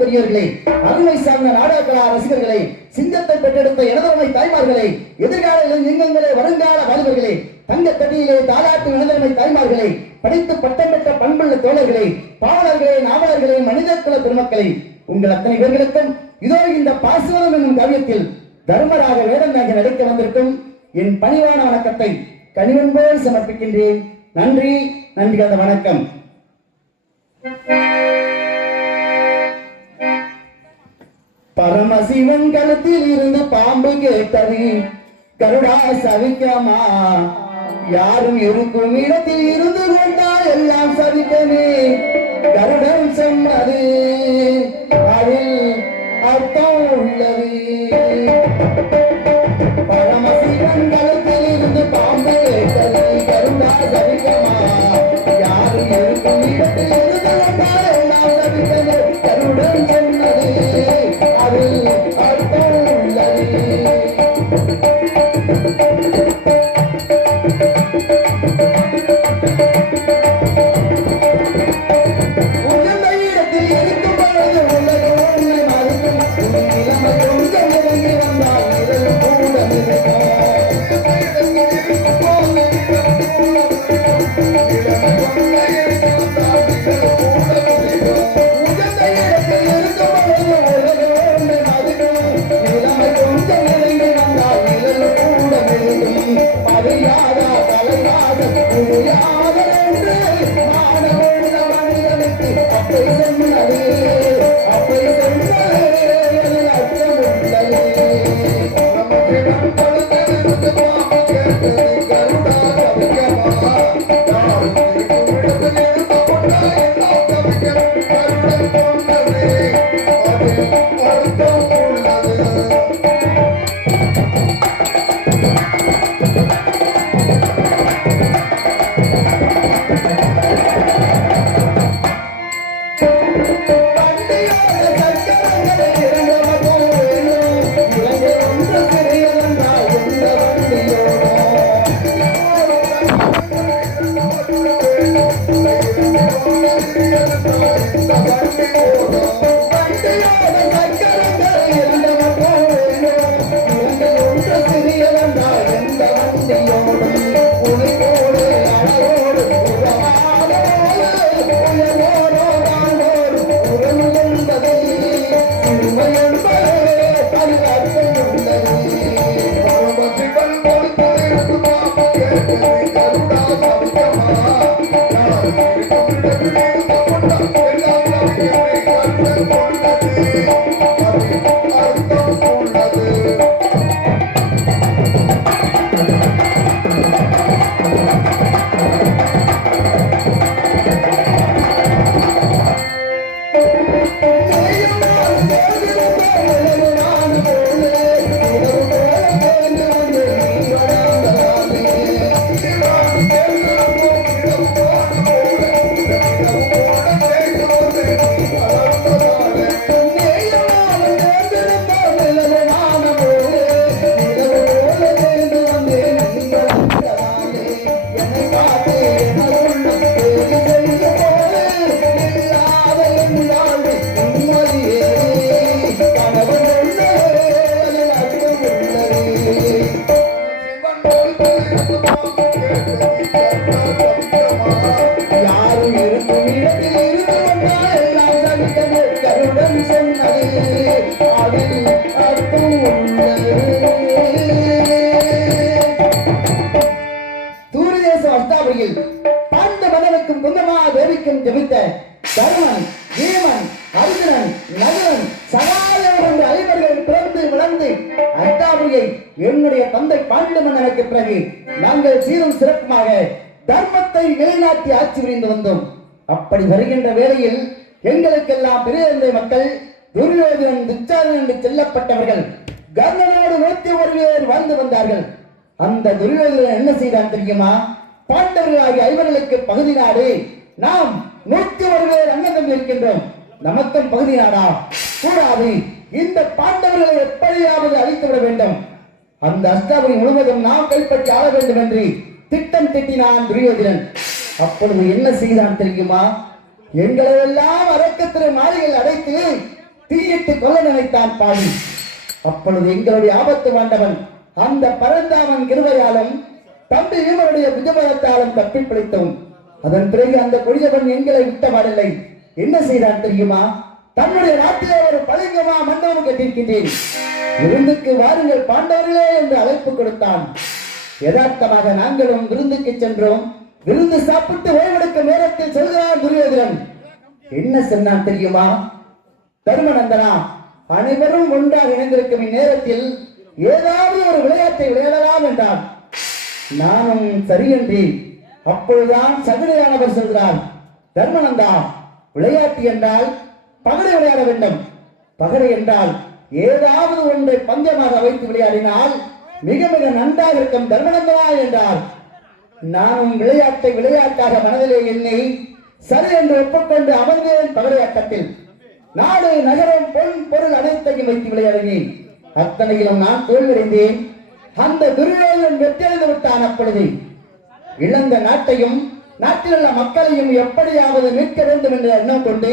பெரியவர்களே, அருமை சார்ந்த நாடகக்கலா ரசிகர்களே, சிங்கத்தை பெற்றெடுத்த எனதருமை தாய்மார்களே, எதிர்கால இளைஞர்களே, வருங்கால வாலிபர்களே, தங்க தடியிலே தாலாட்டு எனதருமை தாய்மார்களே, படித்து பட்டம் பெற்ற பண்புள்ள தோழர்களே, பாவலர்களே, நாவலர்களே, மனிதகுல பெருமக்களே, உங்கள் அத்தனை பேர்களுக்கும் இதோ இந்த பாசுவனம் என்னும் காவியத்தில் தர்மராக வேடந்தாங்கி நடிக்க வந்திருக்கும் என் பணிவான வணக்கத்தை கனிவன்போடு சமர்ப்பிக்கின்றேன். நன்றி, நன்றி கலந்த வணக்கம். பரமசிவன் கழுத்தில் இருந்து பாம்பு கேட்டது, கருடா சவிக்கமா, யாரும் இருக்கும் இடத்தில் இருந்து கொண்டால் எல்லாம் சவிக்கமே. கருடன் சொன்னது அதில் அர்த்தம் உள்ளது. பரமசிவன் கழுத்தில் இருந்து பாம்பு கேட்டது, கருடா சவிக்கமா, யாரும் இருக்கும் இடத்தில் இருந்து கொண்டால் எல்லாம் சவிக்கமே. கருடன் சொன்னது அதில் அர்த்தம் உள்ளது. Garuda பாண்ட மன்னனுக்கும் குந்தமா தேவிக்கும் ஜெபித்த தருமன், வீமன், அர்ஜுனன், நகுலன், சகாயம் என்ற ஐவர்கள் பிறந்து வளர்ந்து அஷ்டாபுரியை என்னுடைய தந்தை பாண்ட மன்னனுக்கு பிறகு நாங்கள் சீரும் சிறப்புமாக தர்மத்தை நிலைநாட்டி ஆட்சி புரிந்து வந்தோம். அப்படி வருகின்ற வேளையில் எங்களுக்கெல்லாம் பெரிய மக்கள் துரியோதனன், துச்சாதனன் என்று செல்லப்பட்டவர்கள் கர்ணனோடு 101 பேர் வாழ்ந்து வந்தார்கள். அந்த துரியோதனன் என்ன செய்தான் தெரியுமா? பாண்டவர்களாகிய ஐவர்களுக்கு பகுதி நாடு, நாம் 101 பேர் அண்ணன் தம்பி இருக்கின்றோம், நமக்கும் பகுதி நாடா கூடாது, இந்த பாண்டவர்களை எப்படியாவது அழித்துவிட வேண்டும், அந்த அஷ்டாபுரி முழுவதும் நாம் கைப்பற்றி ஆள வேண்டும் என்று திட்டம் திட்டினான் துரியோதனன். அப்பொழுது என்ன செய்தான் தெரியுமா? எங்களை எல்லாம் அரக்கத்திரை மாளிகையில் அடைத்து தீயிட்டு கொல்ல நினைத்தான் பாவி. அப்பொழுது எங்களுடைய ஆபத்து வாண்டவன் அந்த பரந்தாமன் கிருபையாலும் தம்பி வீமனுடைய புஜபலத்தாலும் தப்பி பிழைத்தோம். அதன் பிறகு அந்த கொடியவன் எங்களை விட்டவாடில்லை. என்ன செய்தான் தெரியுமா? தன்னுடைய நாட்டிலே ஒரு பளிங்கமா மண்டபம் கட்டியிருக்கின்றேன், விருந்துக்கு வாருங்கள் பாண்டவர்களே என்று அழைப்பு கொடுத்தான். யதார்த்தமாக நாங்களும் விருந்துக்கு சென்றோம். விருந்து சாப்பிட்டு ஓய்வெடுக்கும் நேரத்தில் சொல்கிறான் துரியோதனன். என்ன சொன்னான் தெரியுமா? தர்மநந்தனா, அனைவரும் ஒன்றாக இணைந்திருக்கும் இந்நேரத்தில் ஏதாவது ஒரு விளையாட்டை விளையாடலாம் என்றான். நானும் சரி என்றேன். அப்பொழுதுதான் சகுனியானவர் சொல்கிறார், தர்மநந்தா, விளையாட்டு என்றால் பகடை விளையாட வேண்டும், பகடை என்றால் ஏதாவது ஒன்றை பந்தயமாக வைத்து விளையாடினால் மிக மிக நன்றாக இருக்கும் தர்மநந்தனா என்றார். நானும் விளையாட்டை விளையாட்டாக மனதிலே எண்ணி சரி என்று ஒப்புக்கொண்டு அமர்ந்தேன். பகடையாட்டத்தில் நாடு நகரம் பொன் பொருள் அனைத்தையும் வைத்து விளையாடினேன். அத்தனையிலும் நான் தோல்வியடைந்தேன். அந்த துரியோதனன் வெற்றியடைந்து விட்டான். அப்பொழுது இழந்த நாட்டையும் நாட்டில் உள்ள மக்களையும் எப்படியாவது மீட்க வேண்டும் என்ற எண்ணம் கொண்டு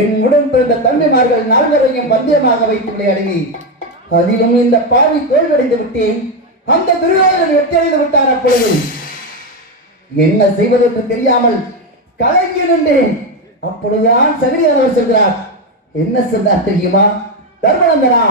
என் உடன் பிறந்த தம்பிமார்கள் 4 பேரையும் பந்தயமாக வைத்து விளையாடினேன். அதிலும் இந்த பாவி தோல்வியடைந்து விட்டேன். அந்த துரியோதனன் வெற்றியடைந்து விட்டான். அப்பொழுது என்ன செய்வது என்று தெரியாமல் கலங்கி நின்றேன். அப்பொழுதுதான் சகுனியானவர் சொல்கிறார். என்ன சொன்னார் தெரியுமா? தர்மநந்தனா,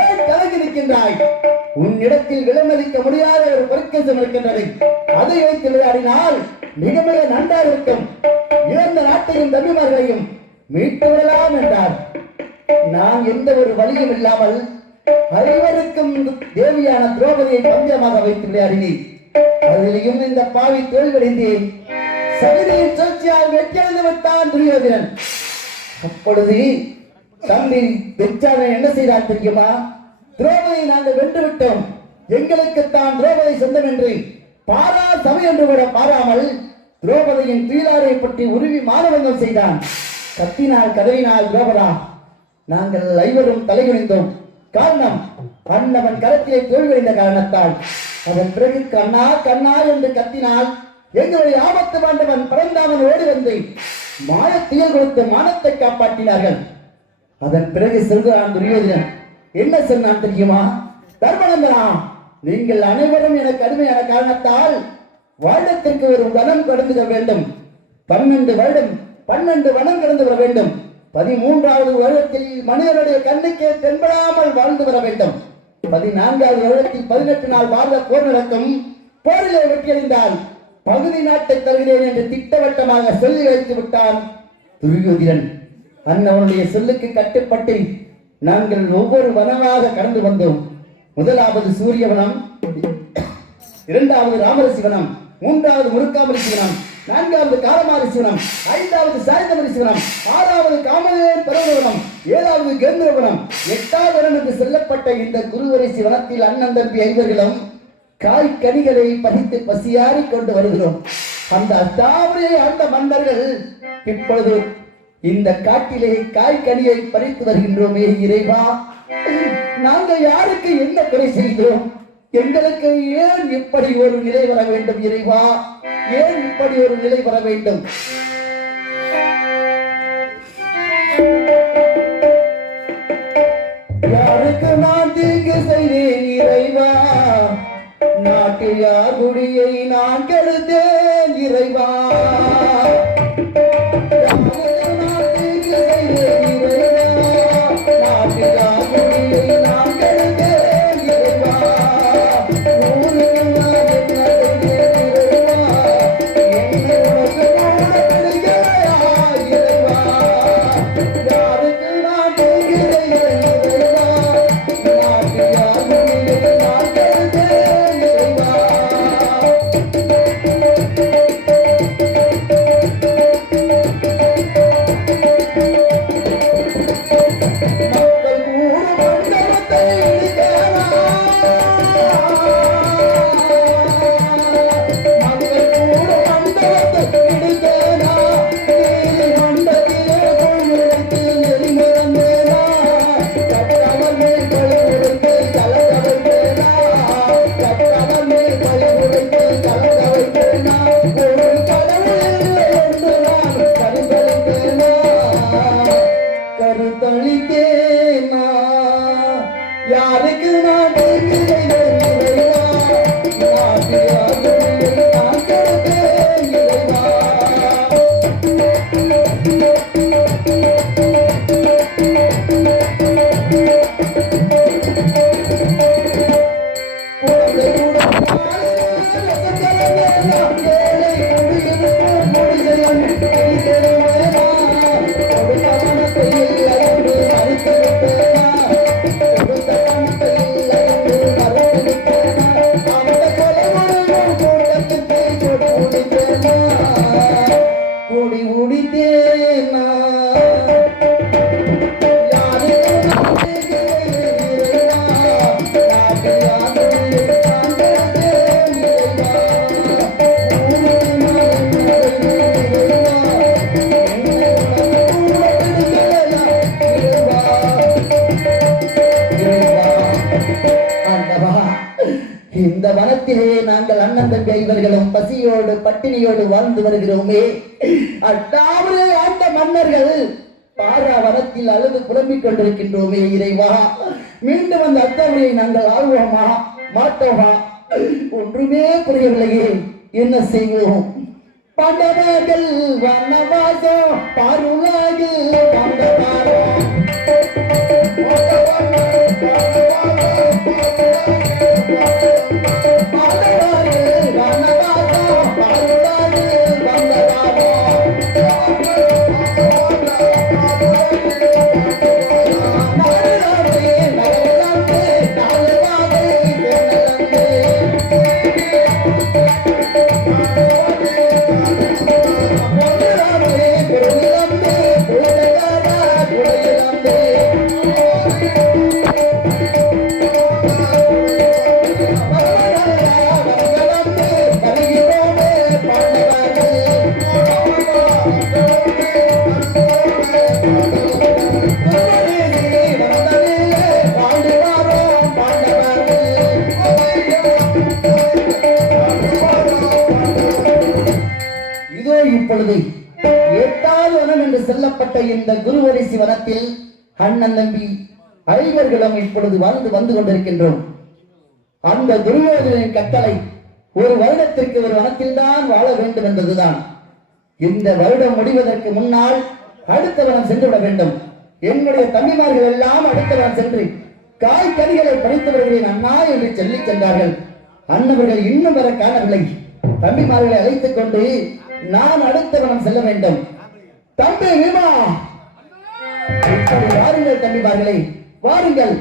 ஏன் கலங்கி நிற்கின்றாய்? உன்னிடத்தில் விலைமதிக்க முடியாத ஒரு பொற்கேசம் இருக்கின்றது, அதை வைத்து விளையாடினால் மிக மிக நன்றாக இருக்கும், இழந்த நாட்டையும் தம்பிமார்களையும் மீட்டு விடலாம் என்றார். நான் எந்த ஒரு வழியும் இல்லாமல் ஐவருக்கும் தேவியான திரௌபதியை பந்தயமாக வைத்து விளையாடினேன். அதிலையும் இந்த பாவி தோல்வியடைந்தேன். சகுனியின் சூழ்ச்சியால் வெற்றியடைந்து விட்டான் துரியோதனன். அப்பொழுது தம்பி துச்சாதனன் என்ன செய்தான் தெரியுமா? திரௌபதியை நாங்கள் வென்று விட்டோம், எங்களுக்குத்தான் திரௌபதி சொந்தம் என்று பாரா சபை என்று கூட பாராமல் திரௌபதியின் துயிலாரை பற்றி உருவி மானவங்கம் செய்தான். கத்தினால் கதறினால் திரௌபதா, நாங்கள் ஐவரும் தலைகுனிந்தோம். காரணம், அண்ணவன் கரத்திலே தோல்வியடைந்த காரணத்தால். அதன் பிறகு கண்ணா கண்ணா என்று கத்தினால் எங்களுடைய ஆபத்து வாண்டவன் பரந்தாமன் ஓடி வந்து மாயத்தியல் கொடுத்து மானத்தை காப்பாற்றினார்கள். அதன் பிறகு செல்கிறான் துரியோதனன். என்ன சொன்னான் தெரியுமா? தர்மநந்தனா, நீங்கள் அனைவரும் எனக்கு அடிமையான காரணத்தால் வருடத்திற்கு ஒரு வனம் கடந்து வேண்டும். 12 வருடம் 12 வனம் கடந்து வர வேண்டும். 13வது வருடத்தில் மனிதனுடைய கண்ணுக்கே தென்படாமல் வாழ்ந்து வர வேண்டும். 14வது வருடத்தில் 18 நாள் வாழ்ந்த போர் நடக்கும். போரிலே வெற்றியடைந்தால் பகுதி நாட்டை தருகிறேன் என்று திட்டவட்டமாக சொல்லி வைத்து விட்டான் துரியோதனன். அண்ணவனுடைய சொல்லுக்கு கட்டுப்பட்டு நாங்கள் ஒவ்வொரு வனமாக கடந்து வந்தோம். முதலாவது சூரியவனம், 2வது ராமரிசி வனம், 3வது முருக்காமரிசி வனம், 4வது காலமாரிசி வனம், 5வது சாய்ந்தமரிசி வனம், 6வது காமதேவன் பரவனம், 7வது கேந்திரவனம், 8வது வனம் என்று செல்லப்பட்ட இந்த குருவரிசி வனத்தில் அண்ணன் தம்பி ஐவர்களும் காய் கனிகளை பறித்து பசியாறி கொண்டு வருகிறோம். அந்த அத்தாவரே அந்த மன்னர்கள் இப்பொழுது இந்த காட்டிலே காய் கனியை பறித்து வருகின்றோமே இறைவா, நாங்கள் யாருக்கு என்ன குறை செய்தோம்? எங்களுக்கு ஏன் இப்படி ஒரு நிலை வர வேண்டும் இறைவா? ஏன் இப்படி ஒரு நிலை வர வேண்டும்? யாருக்கு நான் தீங்கு செய்தேன் இறைவா? நாட்டில் யார் குடியை நான் கெடுத்தேன் இறைவா? இந்த வனத்திலே நாங்கள் அண்ணன் தம்பி ஐவர்களும் பசியோடு பட்டினியோடு வாழ்ந்து வருகிறோமே. அட்டாவரே ஆண்ட மன்னர்கள் பாரா வனத்தில் அழுது புலம்பிக் கொண்டிருக்கின்றோமே இறைவா, மீண்டும் அந்த அத்தாவரியை நாங்கள் ஆழ்வோமா மாட்டோமா? ஒன்றுமே புரியவில்லையே, என்ன செய்வோம்? பண்டவர்கள் வனவாசம் பாருலாகில் பண்டவாரம் இப்பொழுது 8வது செல்லப்பட்ட இந்த குருவரிசி வனத்தில் அண்ணன் நம்பி ஐவர்களும் இப்பொழுது வந்து கொண்டிருக்கின்றோம். அந்த குருவோதரின் கட்டளை ஒரு வருடத்திற்கு ஒரு வனத்தில்தான் வாழ வேண்டும் என்பதுதான். இந்த வருடம் முடிவதற்கு முன்னால் அடுத்த வனம் சென்றுவிட வேண்டும். என்னுடைய தம்பிமார்கள் எல்லாம் அடுத்த வனம் சென்று காய்கறிகளை பறித்து வருகிறேன் அண்ணா என்று சொல்லி சென்றார்கள். அண்ணவர்கள் இன்னும் வர காணவில்லை. தம்பிமார்களை அழைத்துக் கொண்டு நான் அடுத்த வனம் செல்ல வேண்டும். தம்பி வீமா, வாருங்கள் தம்பிமார்களை, வாருங்கள்.